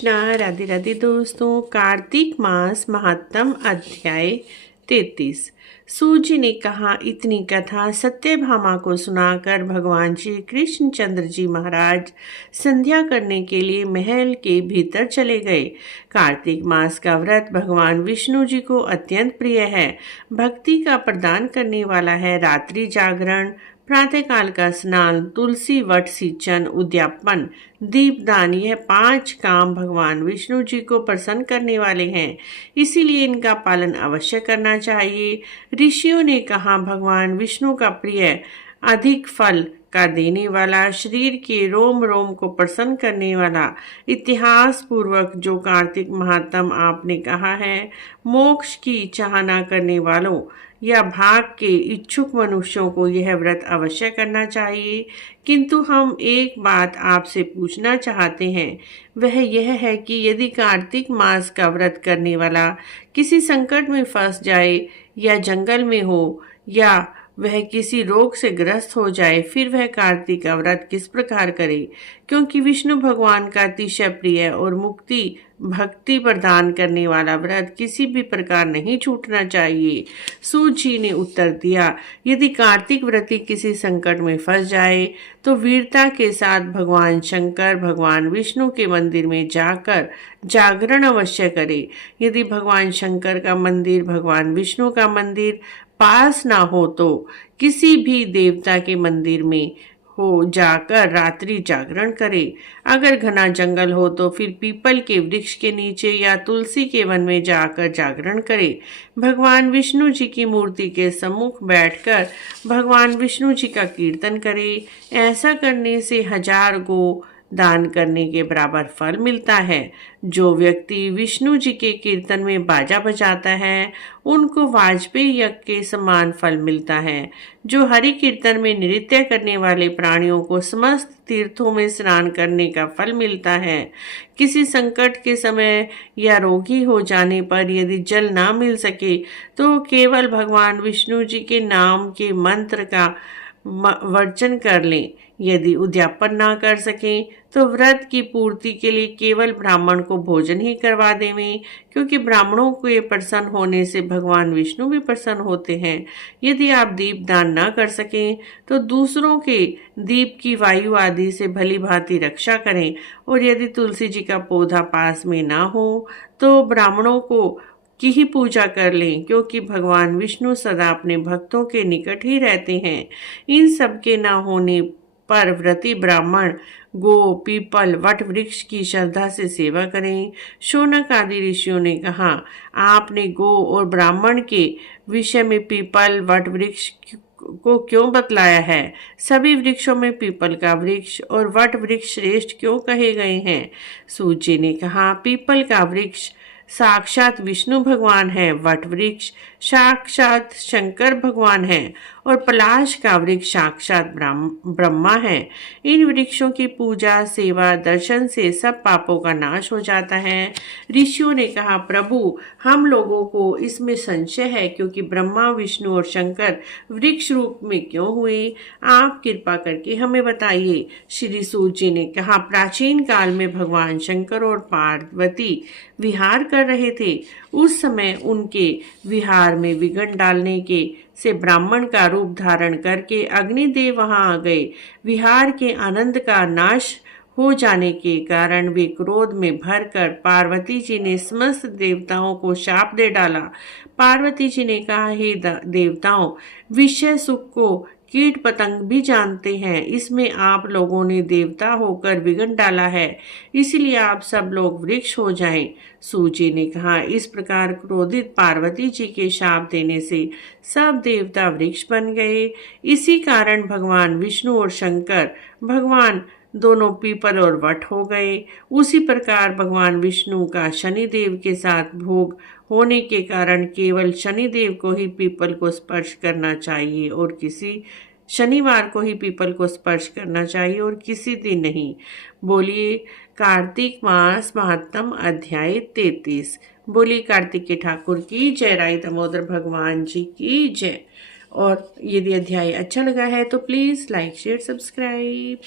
राधे राधे दोस्तों। कार्तिक मास महात्म अध्याय 33। सूत जी ने कहा, इतनी कथा सत्यभामा को सुनाकर भगवान श्री कृष्ण चंद्र जी महाराज संध्या करने के लिए महल के भीतर चले गए। कार्तिक मास का व्रत भगवान विष्णु जी को अत्यंत प्रिय है। भक्ति का प्रदान करने वाला है। रात्रि जागरण, प्रातःकाल का स्नान, तुलसी वट सिंचन, उद्यापन, दीपदान, यह 5 काम भगवान विष्णु जी को प्रसन्न करने वाले हैं। इसीलिए इनका पालन अवश्य करना चाहिए। ऋषियों ने कहा, भगवान विष्णु का प्रिय, अधिक फल का देने वाला, शरीर के रोम रोम को प्रसन्न करने वाला, इतिहास पूर्वक जो कार्तिक महात्म आपने कहा है, मोक्ष की चाहना करने वालों या भाग के इच्छुक मनुष्यों को यह व्रत अवश्य करना चाहिए। किंतु हम एक बात आपसे पूछना चाहते हैं, वह यह है कि यदि कार्तिक मास का व्रत करने वाला किसी संकट में फंस जाए या जंगल में हो या वह किसी रोग से ग्रस्त हो जाए, फिर वह कार्तिक का व्रत किस प्रकार करे? क्योंकि विष्णु भगवान का अतिशय प्रिय और मुक्ति भक्ति प्रदान करने वाला व्रत किसी भी प्रकार नहीं छूटना चाहिए। सूत जी ने उत्तर दिया, यदि कार्तिक व्रती किसी संकट में फंस जाए तो वीरता के साथ भगवान शंकर भगवान विष्णु के मंदिर में जाकर जागरण अवश्य करे। यदि भगवान शंकर का मंदिर भगवान विष्णु का मंदिर पास ना हो तो किसी भी देवता के मंदिर में हो जाकर रात्रि जागरण करे। अगर घना जंगल हो तो फिर पीपल के वृक्ष के नीचे या तुलसी के वन में जाकर जागरण करे। भगवान विष्णु जी की मूर्ति के सम्मुख बैठकर भगवान विष्णु जी का कीर्तन करे। ऐसा करने से 1000 गो दान करने के बराबर फल मिलता है। जो व्यक्ति विष्णु जी के कीर्तन में बाजा बजाता है उनको वाजपेयी यज्ञ के समान फल मिलता है। जो हरि कीर्तन में नृत्य करने वाले प्राणियों को समस्त तीर्थों में स्नान करने का फल मिलता है। किसी संकट के समय या रोगी हो जाने पर यदि जल ना मिल सके तो केवल भगवान विष्णु जी के नाम के मंत्र का वर्जन कर लें। यदि उद्यापन ना कर सकें तो व्रत की पूर्ति के लिए केवल ब्राह्मण को भोजन ही करवा देवें, क्योंकि ब्राह्मणों के प्रसन्न होने से भगवान विष्णु भी प्रसन्न होते हैं। यदि आप दीप दान ना कर सकें तो दूसरों के दीप की वायु आदि से भली भांति रक्षा करें। और यदि तुलसी जी का पौधा पास में ना हो तो ब्राह्मणों की ही पूजा कर लें, क्योंकि भगवान विष्णु सदा अपने भक्तों के निकट ही रहते हैं। इन सब के न होने पर व्रती ब्राह्मण गो, पीपल, वट वृक्ष की श्रद्धा से सेवा करें। शौनक आदि ऋषियों ने कहा, आपने गो और ब्राह्मण के विषय में पीपल वट वृक्ष को क्यों बतलाया है? सभी वृक्षों में पीपल का वृक्ष और वट वृक्ष श्रेष्ठ क्यों कहे गए हैं? सूत जी ने कहा, पीपल का वृक्ष साक्षात विष्णु भगवान है, वट वृक्ष साक्षात शंकर भगवान है और पलाश का वृक्ष साक्षात ब्रह्मा है। इन वृक्षों की पूजा सेवा दर्शन से सब पापों का नाश हो जाता है। ऋषियों ने कहा, प्रभु हम लोगों को इसमें संशय है, क्योंकि ब्रह्मा विष्णु और शंकर वृक्ष रूप में क्यों हुए? आप कृपा करके हमें बताइए। श्री सूत जी ने कहा, प्राचीन काल में भगवान शंकर और पार्वती विहार कर रहे थे। उस समय उनके विहार में विघ्न डालने के से ब्राह्मण का रूप धारण करके अग्निदेव वहां आ गए। विहार के आनंद का नाश हो जाने के कारण वे क्रोध में भरकर पार्वती जी ने समस्त देवताओं को शाप दे डाला। पार्वती जी ने कहा, हे देवताओं, विषय सुख को कीट पतंग भी जानते हैं, इसमें आप लोगों ने देवता होकर विघ्न डाला है, इसलिए आप सब लोग वृक्ष हो जाएं। सूत जी ने कहा, इस प्रकार क्रोधित पार्वती जी के शाप देने से सब देवता वृक्ष बन गए। इसी कारण भगवान विष्णु और शंकर भगवान दोनों पीपल और वट हो गए। उसी प्रकार भगवान विष्णु का शनिदेव के साथ भोग होने के कारण केवल शनिदेव को ही पीपल को स्पर्श करना चाहिए और किसी शनिवार को ही पीपल को स्पर्श करना चाहिए और किसी दिन नहीं। बोलिए कार्तिक मास महात्म अध्याय 33। बोलिए कार्तिक के ठाकुर की जय, राय दामोदर भगवान जी की जय। और यदि अध्याय अच्छा लगा है तो प्लीज़ लाइक शेयर सब्सक्राइब।